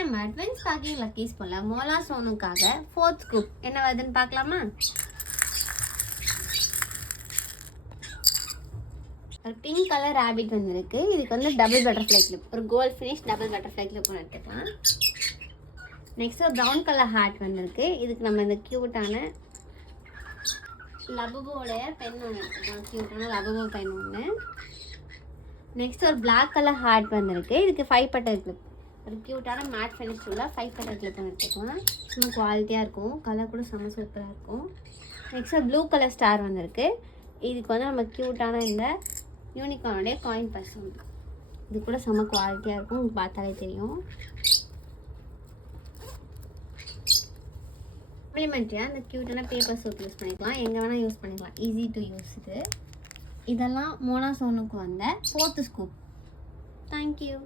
நம்ம advance packing லக்கீஸ் போல மோலா சோனுக்காக 4th scoop என்ன வருதுன்னு பார்க்கலாமா? ஒரு பிங்க் கலர் ரேபிட் வந்துருக்கு. இதுக்கு வந்து டபுள் பட்டர்ஃப்ளை கிளிப், ஒரு gold finish double butterfly clip ஒன்று எடுத்துக்கலாம். நெக்ஸ்ட் ஒரு ப்ரௌன் கலர் ஹார்ட் வந்துருக்கு. இதுக்கு நம்ம இந்த க்யூட்டான லபுபோடைய பென் ஒன்று எடுத்துக்கலாம். க்யூட்டான லபுபோ பென் ஒன்று. நெக்ஸ்ட் ஒரு பிளாக் கலர் ஹார்ட் வந்துருக்கு. இதுக்கு 5 பட்டர் கிளிப், ஒரு க்யூட்டான மேட் ஃபினிஷ் உள்ள 5 பட்டர் கிளிப் ஒன்று எடுத்துக்கலாம். சும்மா குவாலிட்டியாக இருக்கும், கலர் கூட செம்ம சூப்பராக இருக்கும். நெக்ஸ்ட் ஒரு ப்ளூ கலர் ஸ்டார் வந்துருக்கு. இதுக்கு வந்து நம்ம க்யூட்டான இந்த யூனிகார்னுடைய காயின் பர்ஸ் உண்டு. இது கூட செம்ம குவாலிட்டியாக இருக்கும், உங்களுக்கு பார்த்தாலே தெரியும். காம்ப்ளிமெண்ட்ரியாக இந்த க்யூட்டான பேப்பர் சோப் யூஸ் பண்ணிக்கலாம், எங்கே வேணால் யூஸ் பண்ணிக்கலாம், ஈஸி டு யூஸ் இது. இதெல்லாம் மோனா சோனுக்கு வந்த 4th ஸ்கூப். தேங்க்யூ.